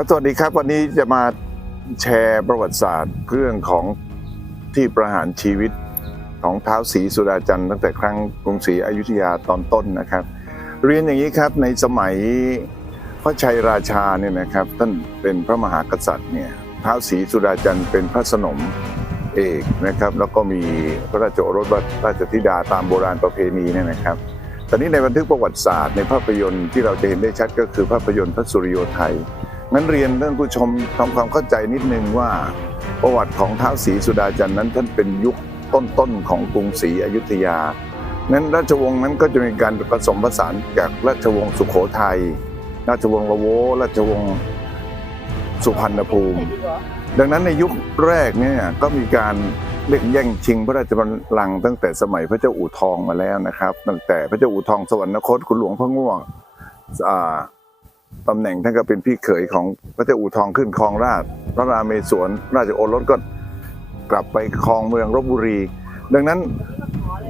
ครับสวัสดีครับวันนี้จะมาแชร์ประวัติศาสตร์เรื่องของที่ประหารชีวิตของเท้าวศรีสุดาจันทร์ตั้งแต่ครั้งกรุงศรีอยุธยาตอนต้นนะครับ เรียนอย่างนี้ครับในสมัยพระชัยราชาเนี่ยนะครับท่านเป็นพระมหากษัตริย์เนี่ยเท้าวศรีสุดาจันทร์เป็นพระสนมเอกนะครับแล้วก็มีพระราชโอรสราชธิดาตามโบราณประเพณีเนี่ยนะครับตอนนี้ในบันทึกประวัติศาสตร์ในภาพยนตร์ที่เราจะเห็นได้ชัดก็คือภาพยนตร์พระสุริโยไทย งั้นเรียนท่านผู้ชมทำความเข้าใจนิดนึงว่า ประวัติของท้าวศรีสุดาจันทร์นั้นท่านเป็นยุคต้นๆของกรุงศรีอยุธยา นั้นราชวงศ์นั้นก็จะมีการผสมผสานจากราชวงศ์สุโขทัย ราชวงศ์ละโว ราชวงศ์สุพรรณภูมิ ดังนั้นในยุคแรกเนี่ยก็มีการเล่นแย่งชิงพระราชบัลลังก์ตั้งแต่สมัยพระเจ้าอู่ทองมาแล้วนะครับ ตั้งแต่พระเจ้าอู่ทองสวรรคตคุณหลวงพระง่วงอ่า ตำแหน่งท่านก็เป็นพี่เขยของพระเจ้าอู่ทองขึ้นครองราชพระราเมศวรราชโอรสก็กลับไปครองเมืองรบบุรี ดังนั้น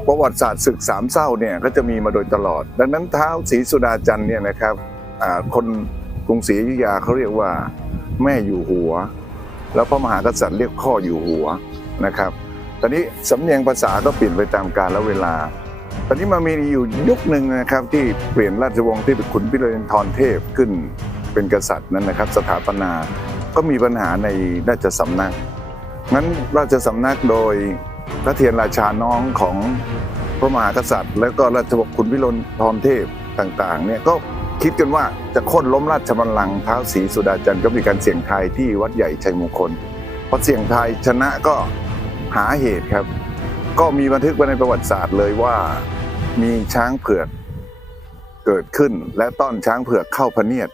ประวัติศาสตร์ศึกสามเศร้าเนี่ยก็จะมีมาโดยตลอด ดังนั้นเท้าศรีสุดาจันทร์เนี่ยนะครับคนกรุงศรีอยุธยาเขาเรียกว่าแม่อยู่หัว แล้วพระมหากษัตริย์เรียกพ่ออยู่หัวนะครับ ตอนนี้สำเนียงภาษาก็เปลี่ยนไปตามกาลและเวลา ตอนนี้มามีอยู่ยุคหนึ่งนะครับที่เปลี่ยนราชวงศ์ที่เป็นขุนพิเรนทรเทพขึ้นเป็นกษัตริย์นั้นนะครับ สถาปนาก็มีปัญหาในราชสำนักงั้นราชสำนักโดยพระเทียนราชาน้องของพระมหากษัตริย์ แล้วก็ราชวงศ์ขุนพิรนทรเทพต่างๆเนี่ยก็คิดกันว่าจะโค่นล้มราชบัลลังก์ท้าวศรีสุดาจันทร์ก็มีการเสี่ยงทายที่วัดใหญ่ชัยมงคลพอเสี่ยงทายชนะก็หาเหตุครับ ก็มีบันทึกไว้ในประวัติศาสตร์เลยว่ามีช้างเผือกเกิดขึ้น และต้อนช้างเผือกเข้าพระเนียด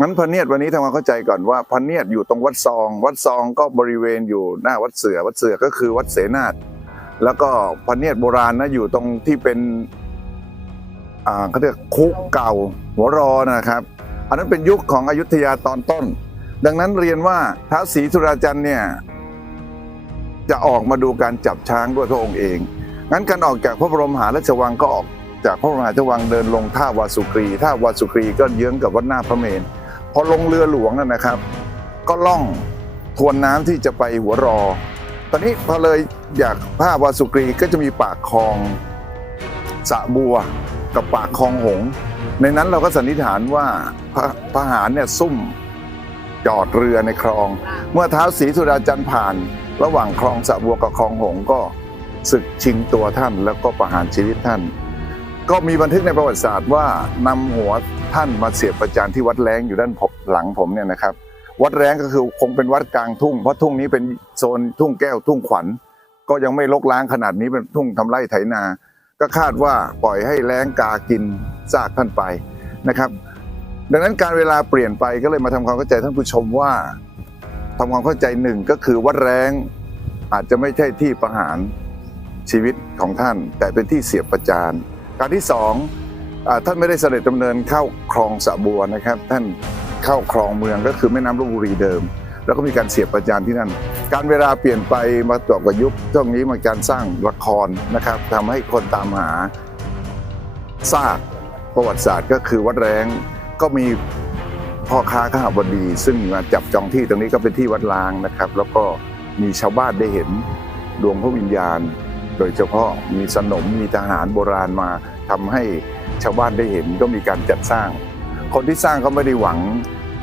งั้นพระเนียดวันนี้ทำความเข้าใจก่อนว่าพระเนียดอยู่ตรงวัดซอง วัดซองก็บริเวณอยู่หน้าวัดเสือวัดเสือก็คือวัดเสนาทแล้วก็พระเนียดโบราณนะอยู่ตรงที่เป็นอ่าเขาเรียกคุกเก่าหัวรอนะครับ อันนั้นเป็นยุคของอยุธยาตอนต้น ดังนั้นเรียนว่าท้าวศรีสุราจันทร์เนี่ย จะออกมาดูการจับช้างด้วยพระองค์เอง งั้นการออกจากพระบรมหาราชวังก็ออกจากพระบรมหาราชวังเดินลงท่าวาสุกรีท่าวาสุกรีก็เยื้องกับวัดหน้าพระเมรพอลงเรือหลวงนั่นนะครับ ก็ล่องทวนน้ำที่จะไปหัวรอ ตอนนี้พอเลยอยากท่าวาสุกรีก็จะมีปากคลองสะบัวกับปากคลองหงส์ในนั้นเราก็สันนิษฐานว่าพระทหารเนี่ยซุ่มจอดเรือในคลอง เมื่อเท้าวศรีสุดาจันทร์ผ่าน ระหว่างคลองสะบัวกับคลองหงก็ศึกชิงตัวท่านแล้วก็ประหารชีวิตท่าน ก็มีบันทึกในประวัติศาสตร์ว่านำหัวท่านมาเสียบประจานที่วัดแรงอยู่ด้านหลังผมเนี่ยนะครับ วัดแรงก็คือคงเป็นวัดกลางทุ่งเพราะทุ่งนี้เป็นโซนทุ่งแก้วทุ่งขวัญ ก็ยังไม่ลกล้างขนาดนี้เป็นทุ่งทำไร่ไถนา ก็คาดว่าปล่อยให้แรงกากินซากท่านไปนะครับ ดังนั้นการเวลาเปลี่ยนไปก็เลยมาทำความเข้าใจท่านผู้ชมว่า ทำความเข้าใจหนึ่งก็คือวัดแรงอาจจะไม่ใช่ที่ประหารชีวิตของท่าน แต่เป็นที่เสียบประจานการที่สองอท่านไม่ได้เสด็จดำเนินเข้าคลองสะบัวนะครับ ท่านเข้าคลองเมืองก็คือแม่น้ำลบบุรีเดิม แล้วก็มีการเสียบประจานที่นั่น การเวลาเปลี่ยนไปมาต่อกับยุคช่วงนี้มีการสร้างละครนะครับทำให้คนตามหาซากประวัติศาสตร์ก็คือวัดแรงก็มี พ่อค้าข้าบดี ซึ่งมาจับจองที่ตรงนี้ก็เป็นที่วัดลางนะครับ แล้วก็มีชาวบ้านได้เห็นดวงพระวิญญาณ โดยเฉพาะมีสนมมีทหารโบราณมาทำให้ชาวบ้านได้เห็นก็มีการจัดสร้าง คนที่สร้างก็ไม่ได้หวัง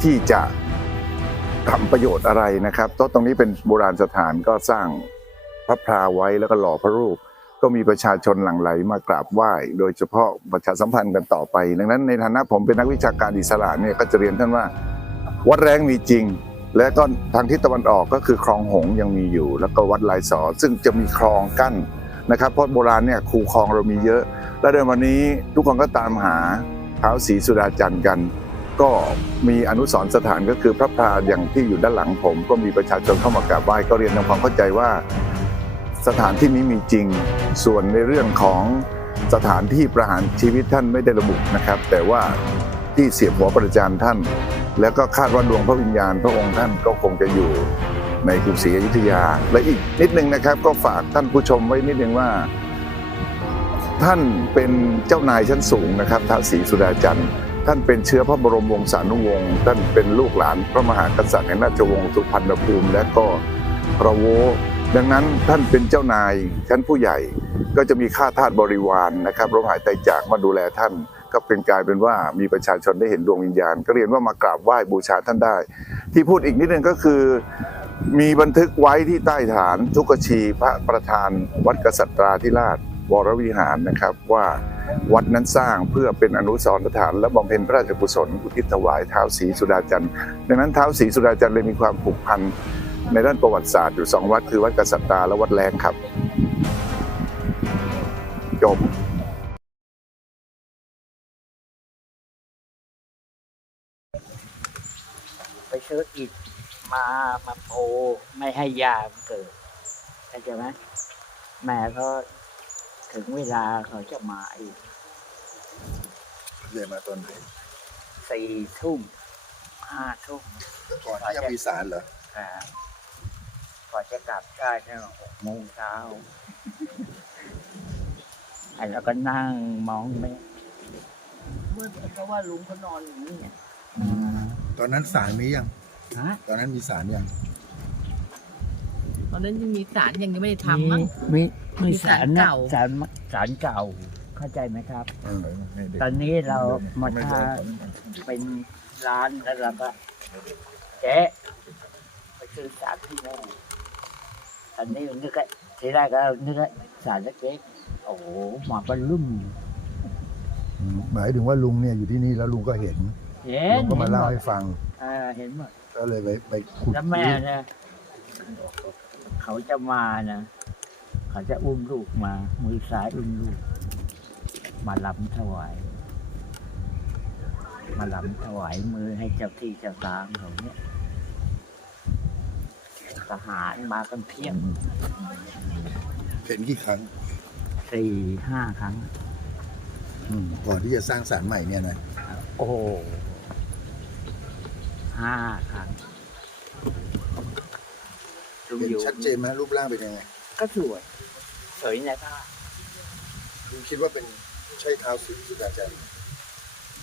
ที่จะทำประโยชน์อะไรนะครับเพราะตรงนี้เป็นโบราณสถานก็สร้างพระพราไว้แล้วก็หล่อพระรูป ก็มีประชาชนหลั่งไหลมากราบไหว้ โดยเฉพาะประชาสัมพันธ์กันต่อไป ดังนั้นในฐานะผมเป็นนักวิชาการอิสระเนี่ยก็จะเรียนท่านว่าวัดแรงมีจริง และก็ทางทิศตะวันออกก็คือคลองหงยังมีอยู่ แล้วก็วัดลายสอซึ่งจะมีคลองกั้นนะครับเพราะโบราณเนี่ยคูคลองเรามีเยอะ และในวันนี้ทุกคนก็ตามหาเท้าศรีสุดาจันทร์กัน ก็มีอนุสรสถานก็คือพระพราอย่างที่อยู่ด้านหลังผม ก็มีประชาชนเข้ามากราบไหว้ก็เรียนทำความเข้าใจว่า สถานที่นี้มีจริง ส่วนในเรื่องของสถานที่ประหารชีวิตท่านไม่ได้ระบุนะครับ แต่ว่าที่เสียบหัวประจานท่าน แล้วก็คาดว่าดวงพระวิญญาณพระองค์ท่านก็คงจะอยู่ในกรุงศรีอยุธยา และอีกนิดนึงนะครับ ก็ฝากท่านผู้ชมไว้นิดนึงว่า ท่านเป็นเจ้านายชั้นสูงนะครับท้าศรีสุดาจันทร์ท่านเป็นเชื้อพระบรมวงศานุวงศ์ท่านเป็นลูกหลานพระมหากษัตริย์แห่งราชวงศ์สุพรรณภูมิ และก็พระโว ดังนั้นท่านเป็นเจ้านายชั้นผู้ใหญ่ก็จะมีข้าทาสบริวารนะครับร่มหายใจจากมาดูแลท่าน ก็เป็นกลายเป็นว่ามีประชาชนได้เห็นดวงวิญญาณ ก็เรียนว่ามากราบไหว้บูชาท่านได้ ที่พูดอีกนิดนึงก็คือ มีบันทึกไว้ที่ใต้ฐานทุกชีพระประธาน วัดกษัตราธิราชวรวิหารนะครับว่าวัดนั้นสร้างเพื่อเป็นอนุสรณ์สถาน และบำเพ็ญพระราชกุศลอุทิศถวายเท้าวศรีสุดาจันทร์ดังนั้นเท้าวศรีสุดาจันทร์เลยมีความผูกพัน ในด้านประวัติศาสตร์อยู่สองวัดคือวัดกษัตราและวัดแรงครับ จบไปซื้ออิฐมามาโพไม่ให้ยามันเกิดเข้าใจไหมแม่ก็ถึงเวลาเขาจะมาอีกเรียนมาตอนไหนสี่ทุ่มห้าทุ่มก่อนที่จะมีสารเหรอ อ่าพอจะกลับได้เนี่ยหกโมงเช้าไอ้เราก็นั่งมองไม่เมื่อเพราะว่าลุงเขานอนอยู่นี่ไงอ่าตอนนั้นสารมียังฮะตอนนั้นมีสารยังตอนนั้นยังมีสารยังไม่ได้ทำมั้งมีมีมีสารศาลเก่าสารสารเก่าเข้าใจไหมครับเออตอนนี้เรามาทาเป็นร้านแล้วเราก็เจ๊ไปซื้อสารที่แม่ต อนนี้นึกว่าทีแรกก็นึกว่าสารเล็กๆโอ้โหมาบรรลุ่มหมายถึงว่าลุงเนี่ยอยู่ที่นี่แล้วลุงก็เห็นเห็ลุนงก็มาเล่าห็ให้นหดฟังอ่าเห็นหมดก็เลยไปไปขุดแล้วแม่เนี่ยเขาจะมานะเขาจะอุ้มลูกมา มือซ้ายอุ้มลูก มาลำถวาย มาลำถวายมือให้เจ้าที่เจ้าทางเขาเนี่ย ทหารมากันเพียบเห็นกี่ครั้งสี่ห้าครั้ง อืมก่อนที่จะสร้างสารใหม่เนี่ยนะโอ้โหห้าครั้งลุงเห็นอยู่ชัดเจนไหมรูปร่างเป็นยังไง ก็สวยสวยนะท่าลุงคิดว่าเป็นใช่เท้าสุดสุดาจันทร์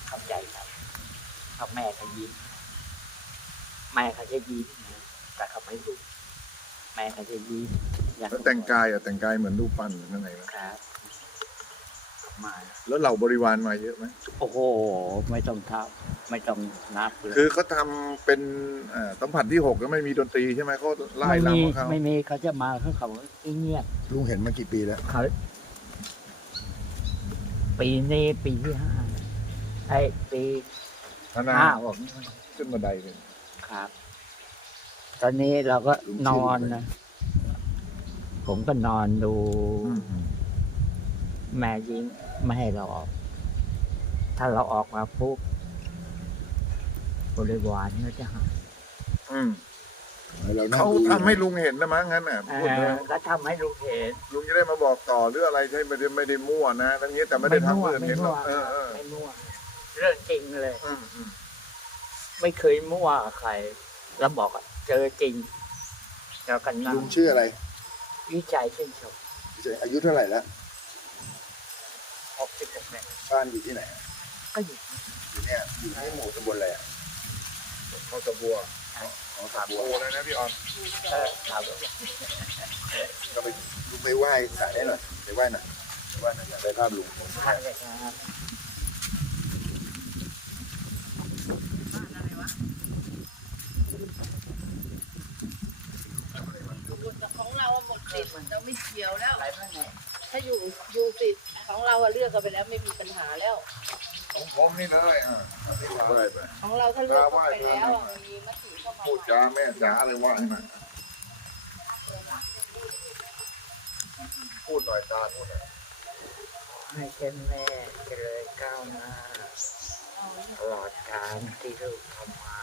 เข้าใจครับเขาแม่เขายิ้มแม่เขาจะยิ้มนะแต่เขาไม่รู้ แม่เขาจะยิ้มอยากแล้วแต่งกายอะแต่งกายเหมือนรูปปั้นหรือยังไงวะครับเขามาแล้วเหล่าบริวารมาเยอะไหมโอ้โห ไม่ต้องทับไม่ต้องนับเลยคือเขาทำเป็นเอ่อสัมผัสที่หกแล้วไม่มีดนตรีใช่ไหมเขาไล่ไม่มีลำของเขาไม่มีเขาจะมาเขาเขาเงียบลุงเห็นมากี่ปีแล้ว เขาปีนี้ปีที่ห้าไอ้ปีธนาห้าผมขึ้นบันไดเลยครับ ตอนนี้เราก็นอนนะผมก็นอนดู แม่ยิ้มไม่ให้เราออก ถ้าเราออกมาปุ๊บบริวารก็จะหายอืมเรานั่งเขาดูทำให้ลุงเห็นนะมั้งงั้นน่ะพูดเอ่เลอยก็ทำให้ลูกเห็น ลุงจะได้มาบอกต่อหรืออะไรใช่ไม่ได้ไม่ได้มั่วนะทั้งนี้แต่ไม่ได้ทำเพื่อนไม่เห็นหรมั่อวกเออเออไม่มั่ว เรื่องจริงเลย อืมอืมไม่เคยมั่วกับใคร แล้วบอกอะเจอจริงแล้วกันนั่งลุงชื่ออะไรวิจัยเช่นชมอายุเท่าไหร่แล้วหกสิบหกเนี่ยบ้านอยู่ที่ไหนก็อยู่อยู่เนี่ยอยู่ที่หมู่ตำบลอะไรอะเขาตะบัวของสาบับัววเลยนะพี่ออนเออถามว่าก็ไปลุงไปไหว้สารได้หน่อยไปไหว้หน่อยไปไหว้หน่อยอยากได้ภาพลุงท่านเลยครับ ของเราอะหมด สิทธิ์เราไม่เกี่ยวแล้วอะไรบ้างเนี่ยถ้าอยู่อยู่สิทธิ์ของเราอะเลือกกันไปแล้วไม่มีปัญหาแล้ว ของผมนี่เลยอ่าที่ว่าอะไรไปของเราถ้าเลือกกันไปแล้วอะมันมีมติเข้ามาพูดจาแม่จ๋าเลยว่าให้มันพูดหน่อยตาพูดหน่อยให้เช่นแม่เจริญก้าวหน้าตลอดการที่ลูกทำมา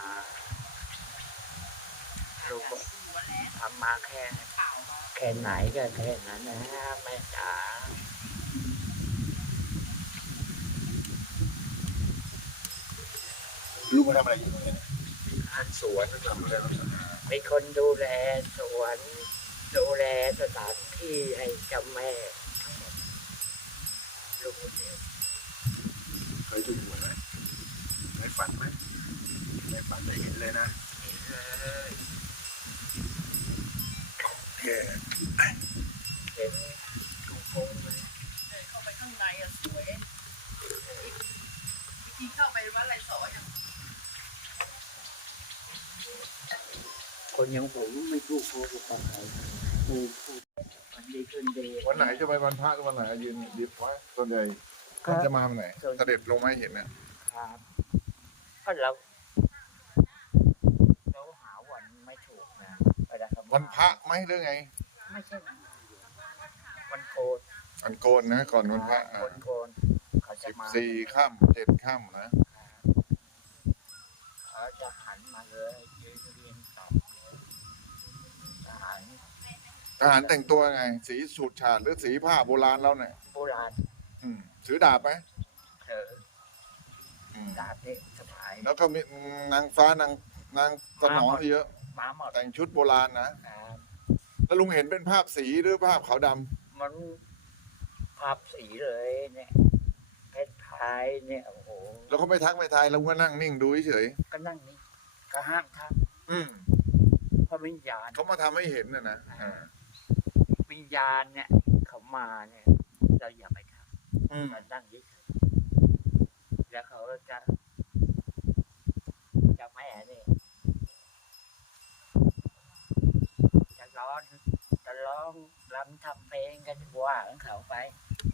ลูกก็ทำมาแค่ แค่ไหนก็แค่นั้นนะแม่จ๋าลุงมาทำอะไรอยู่เนี่ยสวนทำอะไรลักษณะเป็นคนดูแลสวน ดูแลสถานที่ให้เจ้าแม่ทั้งหมดลูกคนเดียวเคยถูกหวยไหมฝันไหมในฝันได้เห็นเลยนะเฮ้ย เห็นกงๆเลยเดินเข้าไปข้างในอะสวยที่เข้าไปวัดไรสออย่างคนอยังผมไม่ถูกโกหกอะไรถูกถูกวันดีคืนดีวันไหนจะไปวันพระก็วันไหนยืนดิบไว้ส่วนใหญ่ก็มันจะมาวันไหนเสด็จลงมาให้เห็นเนี่ยครับก็เราเราหาวันไม่ถูกนะเวลาเขามาวันพระไหมหรือไง ไม่ใช่นะวันโกนวันโกนนะก่อนวันพระวันโกนเขาจะสิบมาสี่ค่ำเจ็ดค่ำนะ เขาจะหันมาเลยยืนเรียงต่อเลยทหารทหารแต่งตัวไง สีสูทฉาดหรือสีผ้าโบราณเราเนี่ยโบราณอืมถือดาบไหมเธออืมดาบเทพสบายแล้วก็มีนางฟ้านางนางสนองเยอะ มาหมดแต่งชุดโบราณนะครับแล้วลุงเห็นเป็นภาพสีหรือภาพขาวดำมันภาพสีเลยเนี่ยเพชรพายเนี่ยโอ้โหแล้วเขาไม่ทักไม่ทายลุงก็นั่งนิ่งดูเฉยก็นั่งนี่ก็ห้ามทักๆอืมเพราะวิญญาณ เขามาทำให้เห็นนะนะอ่าวิญญาณเนี่ย เขามาเนี่ย เราอย่าไปทักอืม เรานั่งเฉยๆแล้วเขาจะจะแม่นี่จะร้อนจะร้องรำ ทำเพลงกันว่าของเขาไป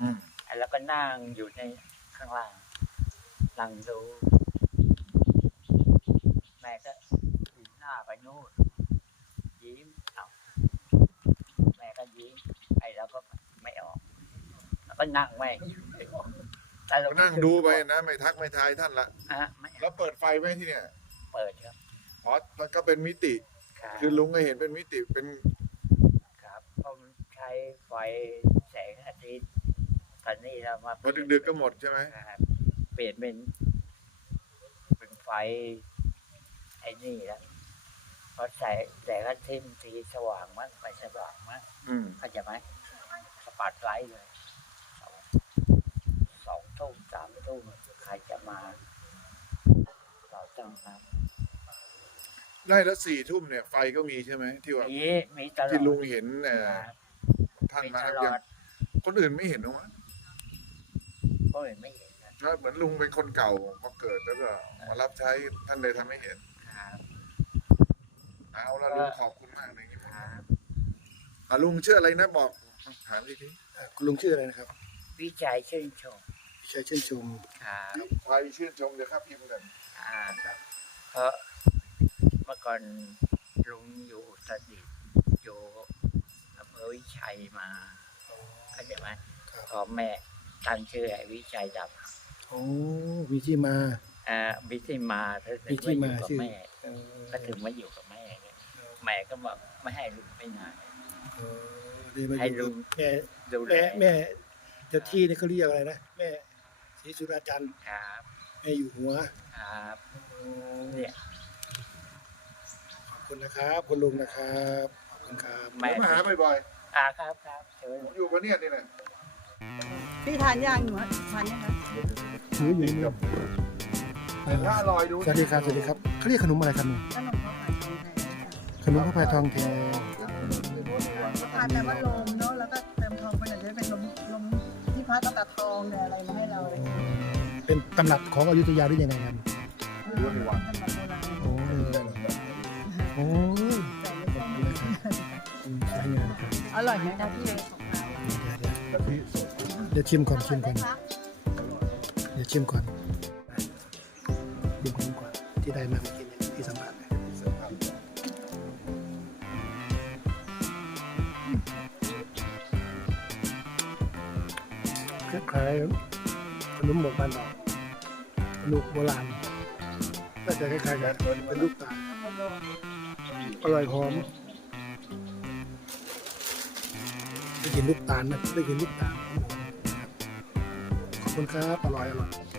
อืมแล้วก็นั่งอยู่ในข้างล่างนั่งดูแม่ก็ยิ้มหน้าไปนู่นยิ้มเอาแม่ก็ยิ้มไอ้เราก็ไม่ออกแล้วก็นั่งแม่งอยู่ไม่ออกแต่เราก็นั่งดูไปนะไม่ทักไม่ทายท่านละอะไม่แล้วเปิดไฟไหมที่เนี่ยเปิดครับ เพราะมันก็เป็นมิติ ครับคือลุงก็เห็นเป็นมิติเป็น ครับเพราะมันใช้ไฟแสงอาทิตย์ตอนนี้เรามาพอดึกๆก็หมดใช่ไหมครับเปลี่ยนเป็น เป็นไฟไอ้นี่แล้วเพราะแสงแสงอาทิตย์สีสว่างมากไฟสว่างมากอืมเข้าใจไหมสปาร์ตไลท์เลยสองสองทุ่มสามทุ่มใครจะมา เราต้องนะได้แล้วสี่ทุ่มเนี่ยไฟก็มีใช่ไหมที่ว่านี่มีตลอดที่ลุงเห็นเอ่อ ครับท่านมีมาตแล้วลยังอดคนอื่นไม่เห็นหรอวะก็เห็นไม่เห็นนะก็เหมือนลุงเป็นคนเก่าพอเกิดแล้วก็มารับใช้ท่านเลยทำให้เห็น ครับ เอาละลุงขอบคุณมากเลยที่ครับอะลุงชื่ออะไรนะบอกถามทีทีอะคุณลุงชื่ออะไรนะครับวิจัยชื่นชมพี่ชัยชื่นชม ครับใครชื่นชมเดี๋ยวครับพิมพ์กันอ่าครับเพราะเมื่อก่อนลุงอยู่อุตรดิตถ์อยู่อำเภอ วิชัยมาเข้าใจไหมพอแม่ตั้งชื่อไอ้วิชัยดโอ้มีที่มาำอ่าวิที่มาถึงวิที่มาอยู่กับชื่อแม่เออก็ถึงมาอยู่กับแม่เนี่ยแม่ก็บอกไม่ให้ลุงไปไหนเออได้มาให้อยู่ลุกับงแม่ดูแลแม่แม่เจ้าที่นี่เขาเรียกอะไรนะแม่ศรีสุราจันทร์ครับแม่อยู่หัวครับโอ้เนี่ยขอบคุณนะครับคุณลุงนะครับขอบคุณครับแม่มาหาบ่อย อ่าครับครับเชิญๆผมอยู่กับเนี่ยนี่แหละพี่ทานย่างอยู่ฮะทานยังคะถืออยู่นี่แต่ถ้าอร่อยดูสวัสดีครับสวัสดีครับเขาเรียกขนมอะไรครับเนี่ยขนมข้าวผัดทองแท้ค่ะขนมข้าวพายทองแท้ทานแปลว่าลมเนาะแล้วก็เติมทองไปหน่อยจะได้เป็นลมลมที่พระตั้งแต่ทองเนี่ยอะไรมาให้เราเลยเป็นตำรับของอยุธยาหรือยังไงครับท่านแบบโบราณโอ้โอ้ อืมใช้งานครับอร่อยไหมคะพี่เดี๋ยวเดี๋ยวเดี๋ยวชิมก่อนชิมก่อนเดี๋ยวชิมก่อนดูคนก่อนที่ได้มาเมื่อกี้เนี่ยที่สัมผัสเนี่ยคล้ายๆขนมหมกบ้านเราขนมโบราณน่าจะคล้ายๆกันเป็นลูกตาลอร่อยหอม กินลูกตาลนะได้กินลูกตาลขอบคุณครับอร่อยอร่อย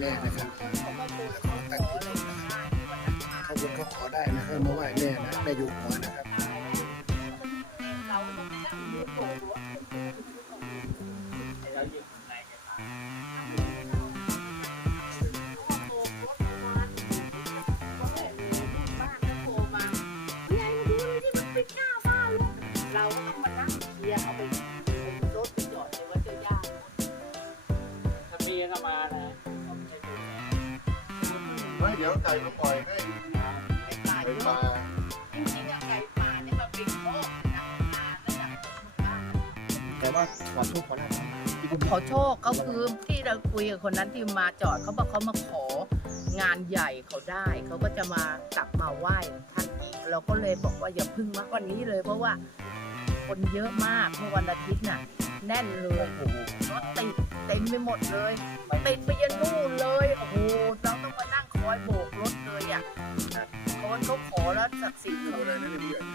แน่นะครับตั้งจิตนะครับเขาบนเขาขอได้นะครับมาไหว้แม่นะแม่อยู่หัวนะครับเราอยู่ข้างในจะตายเรา ดี๋ยวไก่มาปล่อยให้ไก่ป่าจริงๆอะไก่ป่าเนี่ยมันเป็นโคนะระดับบ้านแต่ว่าขอโชคขอลาบขอโชคเขาคือที่เราคุยกับคนนั้นที่มาจอดเขาบอกเขามาของานใหญ่เขาได้เขาก็จะมากลับมาไหว้ท่านอีกเราก็เลยบอกว่าอย่าพึ่งมาวันนี้เลย เพราะว่าคนเยอะมากเมื่อวันอาทิตย์น่ะ แน่นเลยรถติดเต็มไปหมดเลยติดไปยันนู่นเลยโอ้โหต้อง อยโบกรถเลยอะคนเขาขอแล้วศักดิ์สิทธิ์เขา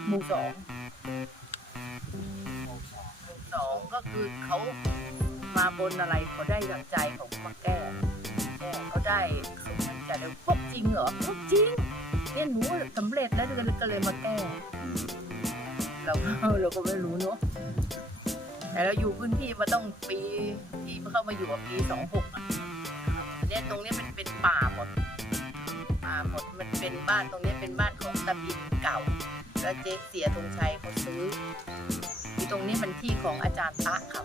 หมู่สองหมู่สองก็คือเขามาบนอะไรเขาได้ดังใจเขามาแก้แก้เขาได้สมดังใจแล้วพวกจริงเหรอพวกจริงเนี่ยหนูสำเร็จแล้วก็เลยมาแก้เราก็เราก็ไม่รู้เนาะแต่เราอยู่พื้นที่มาต้องปีที่เข้ามาอยู่กับปีสองหกอะอันเนี้ยตรงเนี้ยเป็นเป็นป่าหมด ป่าหมด มันเป็นบ้านตรงเนี้ยเป็นบ้านของตาบินเก่า แล้วเจ๊เสียธงชัยเขาซื้อที่ตรงนี้มันที่ของอาจารย์ตะเขา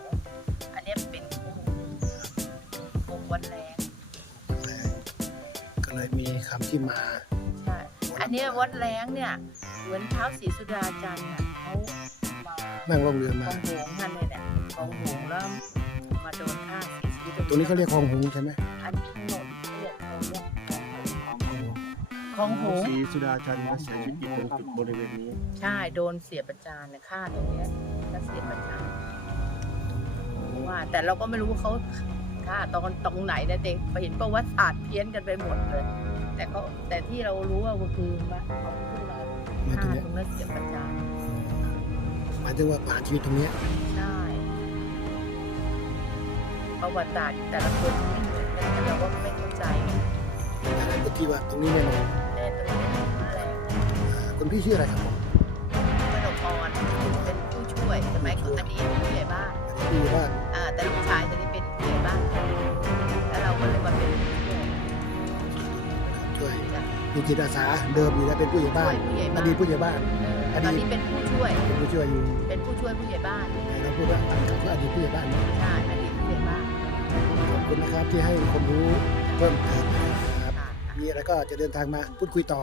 อันเนี้ยเป็นโอ้โหโอ้โหวันแรงก็เลยมีคำที่มาใช่อันเนี้ยวัดแรงเนี่ยเหมือนเท้าศรีสุดาจันทร์น่ะเขามานั่งล่องเรือคลมาองหงส์กันเลยเนี่ยคลองหงส์แล้วมาโดนฆ่าเสียชีวิตตรงนี้เขาเรียกคลองหงส์ใช่ไหมอัน คลองหงส์ศรีสุดาจันทร์มาเสียชีวิตตรงจุดบริเวณนี้ ใช่โดนเสียประจานเนี่ยฆ่าตรงเนี้ยแล้วเสียประจานว่า แต่เราก็ไม่รู้ว่าเขาฆ่าตอนตรงไหนนะเด็กไปเห็นประวัติศาสตร์เพี้ยนกันไปหมดเลย แต่เขาแต่ที่เรารู้ว่าก็คือมาเขาพูดเรามาตรงฆ่าเนี้ยตรงนั้นเสียประจานหมายถึงว่าผ่านชีวิตตรงเนี้ยใช่ประวัติศาสตร์แต่ละคนไม่เหมือนกันแต่เราก็ไม่เข้าใจ แต่ละที่ว่าตรงนี้แน่นอนแต่ตรงนี้เป็นแรงอ่าคุณพี่ชื่ออะไรครับผมกระดกอ่อนเป็นผู้ช่วยสมัยก่อนอดีตผู้ใหญ่บ้านอันนี้พี่บ้านอ่าแต่ลูกชายตอนนี้เป็นผู้ใหญ่บ้านแล้วเราก็เลยมาเป็นผู้ช่วยช่วยจ้ะ มีจิตอาสาเดิมอยู่แล้วเป็นผู้ใหญ่บ้านผู้ใหญ่อบ้าน ดีตผู้ใหญ่บ้าน เออตอนนี้เป็นผู้ช่วย เป็นผู้ช่วยอยู่เป็นผู้ช่วยผู้ใหญ่บ้านเราพูดว่าเขาก็อดีตผู้ใหญ่บ้านเนอะใช่อดีตผู้ใหญ่บ้านขอบคุณนะครับที่ให้ความรู้เพิ่มเติมนะครับค่ะ มีอะไรก็จะเดินทางมาพูดคุยต่อ